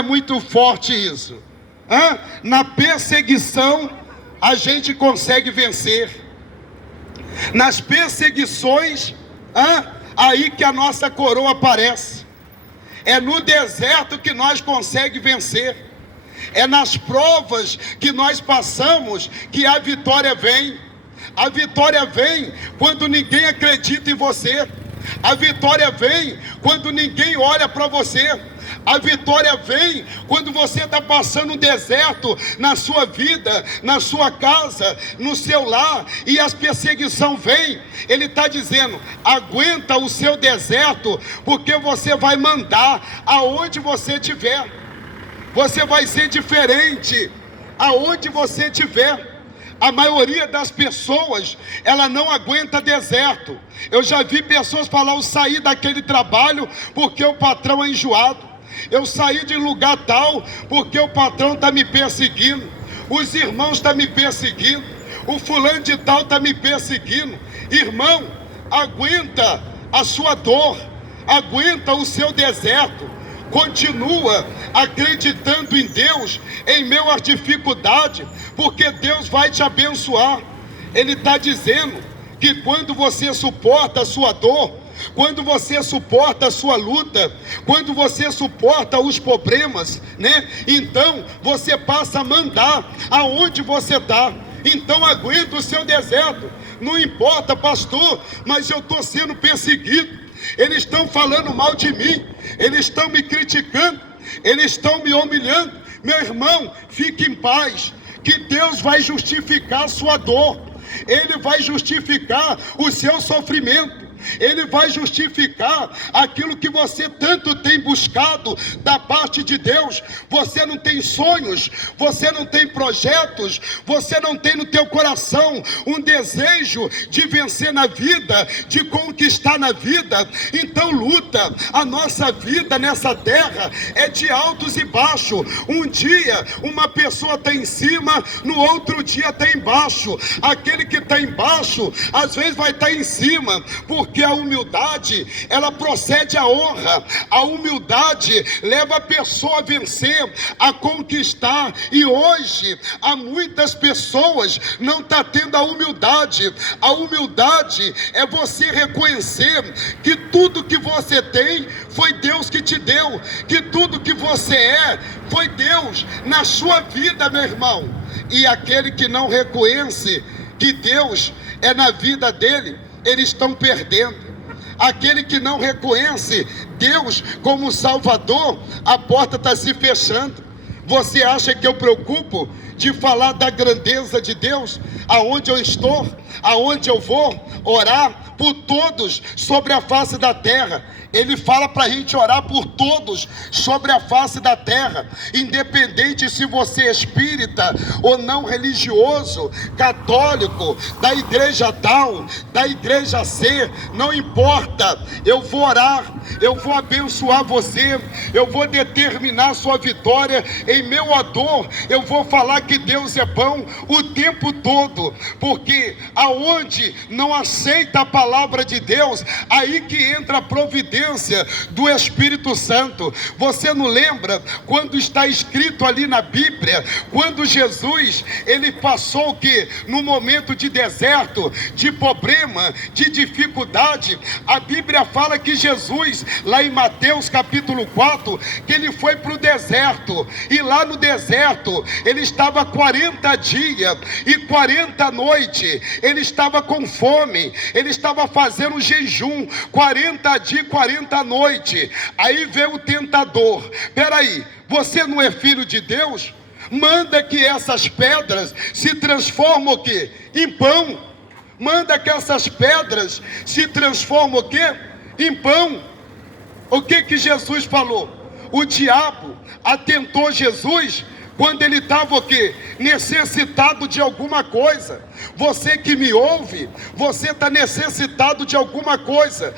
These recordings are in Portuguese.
é muito forte isso. Na perseguição a gente consegue vencer. Nas perseguições, aí que a nossa coroa aparece. É no deserto que nós conseguimos vencer. É nas provas que nós passamos que a vitória vem. A vitória vem quando ninguém acredita em você. A vitória vem quando ninguém olha para você. A vitória vem quando você está passando um deserto na sua vida, na sua casa, no seu lar, e as perseguições vêm. Ele está dizendo: aguenta o seu deserto, porque você vai mandar aonde você estiver. Você vai ser diferente aonde você estiver. A maioria das pessoas, ela não aguenta deserto. Eu já vi pessoas falar: eu saí daquele trabalho porque o patrão é enjoado. Eu saí de lugar tal porque o patrão está me perseguindo. Os irmãos estão me perseguindo. O fulano de tal está me perseguindo. Irmão, aguenta a sua dor. Aguenta o seu deserto. Continua acreditando em Deus em meio às dificuldades, porque Deus vai te abençoar. Ele está dizendo que quando você suporta a sua dor, quando você suporta a sua luta, quando você suporta os problemas, então você passa a mandar aonde você está. Então aguenta o seu deserto. Não importa, pastor, mas eu estou sendo perseguido. Eles estão falando mal de mim, eles estão me criticando, eles estão me humilhando. Meu irmão, fique em paz, que Deus vai justificar a sua dor. Ele vai justificar o seu sofrimento. Ele vai justificar aquilo que você tanto tem buscado da parte de Deus. Você não tem sonhos, você não tem projetos, você não tem no teu coração um desejo de vencer na vida, de conquistar na vida. Então luta. A nossa vida nessa terra é de altos e baixos. Um dia uma pessoa está em cima, no outro dia está embaixo. Aquele que está embaixo às vezes vai estar em cima, porque a humildade, ela procede à honra. A humildade leva a pessoa a vencer, a conquistar. E hoje há muitas pessoas não estão tendo a humildade. A humildade é você reconhecer que tudo que você tem foi Deus que te deu, que tudo que você é foi Deus na sua vida, meu irmão. E aquele que não reconhece que Deus é na vida dele, eles estão perdendo. Aquele que não reconhece Deus como Salvador, a porta está se fechando. Você acha que eu preocupo de falar da grandeza de Deus? Aonde eu estou, aonde eu vou orar por todos sobre a face da terra. Ele fala para a gente orar por todos sobre a face da terra, independente se você é espírita ou não religioso, católico, da igreja tal, da igreja C, não importa. Eu vou orar, eu vou abençoar você, eu vou determinar sua vitória em meu dor. Eu vou falar que Deus é bom o tempo todo, porque aonde não aceita a palavra de Deus, aí que entra a providência do Espírito Santo. Você não lembra quando está escrito ali na Bíblia, quando Jesus, ele passou o que? No momento de deserto, de problema, de dificuldade. A Bíblia fala que Jesus, lá em Mateus capítulo 4, que ele foi para o deserto, e lá no deserto, ele estava 40 dias e 40 noites, ele estava com fome, ele estava fazendo jejum, 40 dias e 40 noites. Aí veio o tentador: peraí, você não é filho de Deus? Manda que essas pedras se transformem o quê? Em pão. Manda que essas pedras se transformem o quê? Em pão. O que Jesus falou? O diabo atentou Jesus quando ele estava o quê? Necessitado de alguma coisa. Você que me ouve, você está necessitado de alguma coisa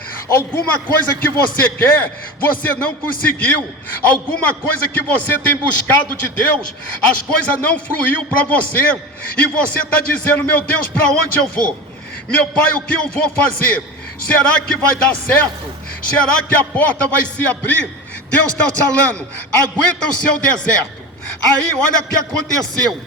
que você quer, você não conseguiu, alguma coisa que você tem buscado de Deus, as coisas não fluiu para você, e você está dizendo: meu Deus, para onde eu vou? Meu Pai, o que eu vou fazer? Será que vai dar certo? Será que a porta vai se abrir? Deus está falando, aguenta o seu deserto. Aí olha o que aconteceu.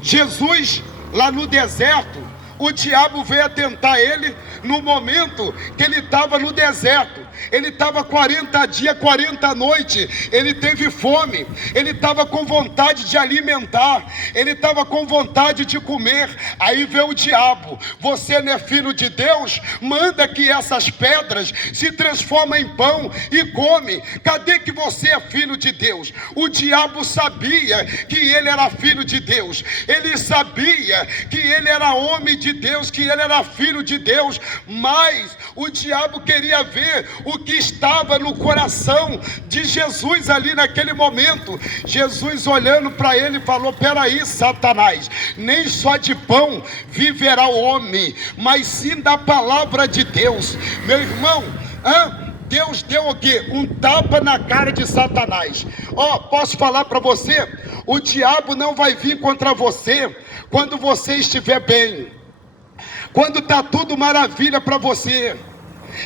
Jesus lá no deserto, o diabo veio a tentar ele no momento que ele estava no deserto. Ele estava 40 dias, 40 noites, ele teve fome, ele estava com vontade de alimentar, ele estava com vontade de comer. Aí veio o diabo: você não é filho de Deus? Manda que essas pedras se transformem em pão e come. Cadê que você é filho de Deus? O diabo sabia que ele era filho de Deus, ele sabia que ele era homem de Deus, que ele era filho de Deus, mas o diabo queria ver o que estava no coração de Jesus ali naquele momento. Jesus olhando para ele falou: peraí, Satanás, nem só de pão viverá o homem, mas sim da palavra de Deus. Meu irmão, Deus deu o quê? Um tapa na cara de Satanás. Posso falar para você? O diabo não vai vir contra você quando você estiver bem, quando está tudo maravilha para você.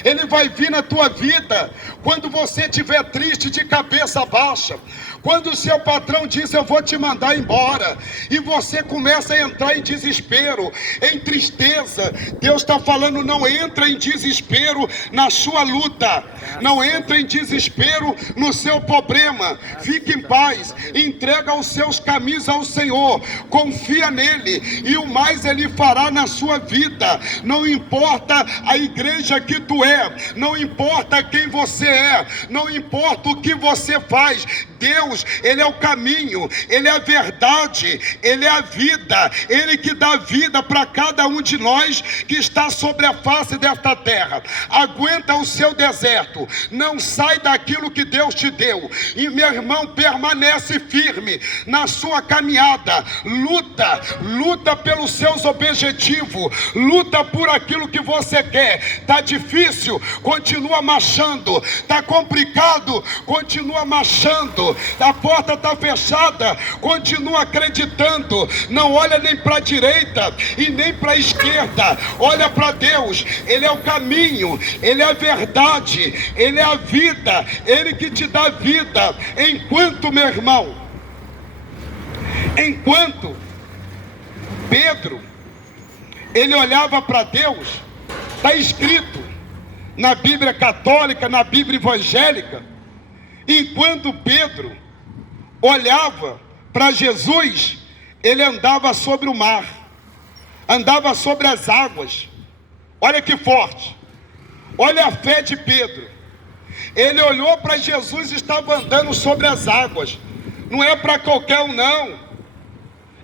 Ele vai vir na tua vida quando você estiver triste, de cabeça baixa, quando o seu patrão diz: eu vou te mandar embora, e você começa a entrar em desespero, em tristeza. Deus está falando: não entra em desespero na sua luta, não entra em desespero no seu problema. Fique em paz, entrega os seus caminhos ao Senhor, confia nele, e o mais ele fará na sua vida. Não importa a igreja que tu é, não importa quem você é, não importa o que você faz. Deus, ele é o caminho, ele é a verdade, ele é a vida, ele que dá vida para cada um de nós que está sobre a face desta terra. Aguenta o seu deserto, não sai daquilo que Deus te deu, e meu irmão, permanece firme na sua caminhada, luta pelos seus objetivos, luta por aquilo que você quer. Está difícil? Continua marchando. Está complicado? Continua marchando. A porta está fechada? Continua acreditando. Não olha nem para a direita e nem para a esquerda, olha para Deus. Ele é o caminho, ele é a verdade, ele é a vida, ele que te dá vida. Enquanto, meu irmão, enquanto Pedro, ele olhava para Deus, está escrito na Bíblia católica, na Bíblia evangélica, enquanto Pedro olhava para Jesus, ele andava sobre o mar, andava sobre as águas. Olha que forte, olha a fé de Pedro. Ele olhou para Jesus e estava andando sobre as águas. Não é para qualquer um, não.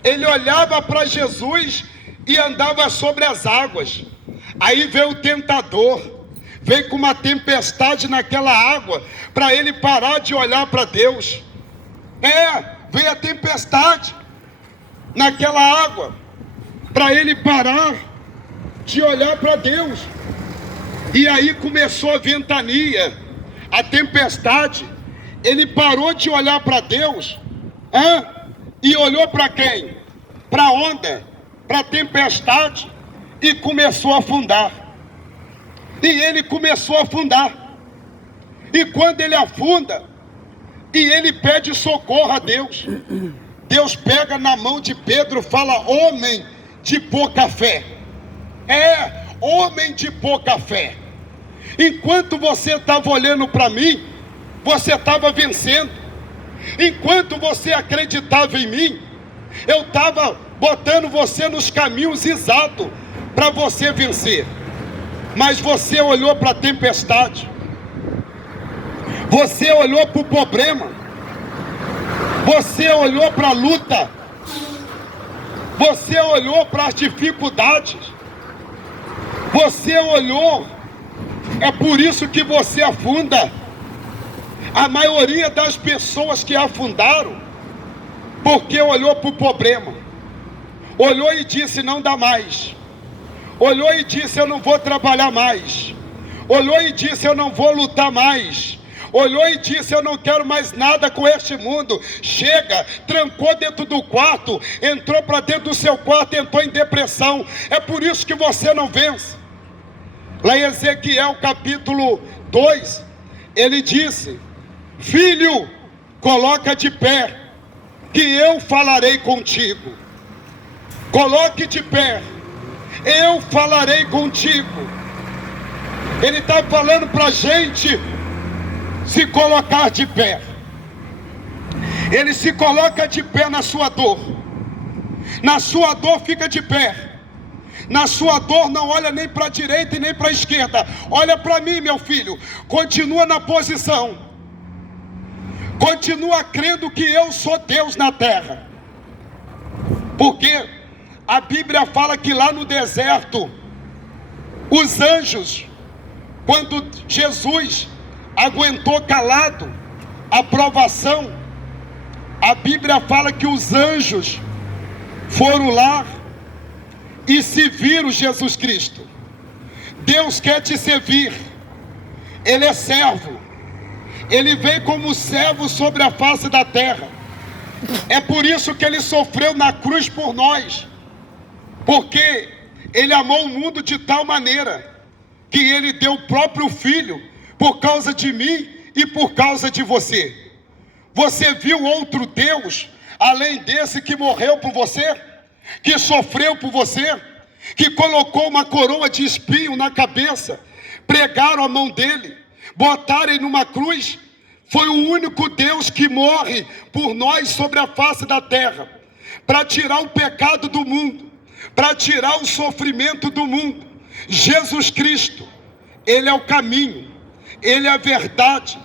Ele olhava para Jesus e andava sobre as águas. Aí veio o tentador, veio com uma tempestade naquela água, para ele parar de olhar para Deus. Veio a tempestade naquela água, para ele parar de olhar para Deus. E aí começou a ventania, a tempestade. Ele parou de olhar para Deus, e olhou para quem? Para a onda, para a tempestade, e começou a afundar. E ele começou a afundar. E quando ele afunda, e ele pede socorro a Deus, Deus pega na mão de Pedro, fala: homem de pouca fé. Homem de pouca fé. Enquanto você estava olhando para mim, você estava vencendo. Enquanto você acreditava em mim, eu estava botando você nos caminhos exatos para você vencer. Mas você olhou para a tempestade, você olhou para o problema, você olhou para a luta, você olhou para as dificuldades, você olhou. É por isso que você afunda. A maioria das pessoas que afundaram, porque olhou para o problema, olhou e disse: não dá mais. Olhou e disse: eu não vou trabalhar mais. Olhou e disse: eu não vou lutar mais. Olhou e disse: eu não quero mais nada com este mundo. Chega, trancou dentro do quarto, entrou para dentro do seu quarto, entrou em depressão. É por isso que você não vence. Lá em Ezequiel capítulo 2, ele disse: filho, coloca de pé, que eu falarei contigo. Coloque de pé, eu falarei contigo. Ele está falando para a gente se colocar de pé. Ele se coloca de pé na sua dor. Na sua dor fica de pé. Na sua dor não olha nem para a direita e nem para a esquerda. Olha para mim, meu filho. Continua na posição. Continua crendo que eu sou Deus na terra. Porque a Bíblia fala que lá no deserto, os anjos, quando Jesus aguentou calado a provação, a Bíblia fala que os anjos foram lá e se viram Jesus Cristo. Deus quer te servir. Ele é servo. Ele veio como servo sobre a face da terra. É por isso que ele sofreu na cruz por nós. Porque ele amou o mundo de tal maneira que ele deu o próprio filho por causa de mim e por causa de você. Você viu outro Deus além desse que morreu por você? Que sofreu por você? Que colocou uma coroa de espinho na cabeça? Pregaram a mão dele, botaram ele numa cruz? Foi o único Deus que morre por nós sobre a face da terra, para tirar o pecado do mundo, para tirar o sofrimento do mundo. Jesus Cristo, ele é o caminho, ele é a verdade,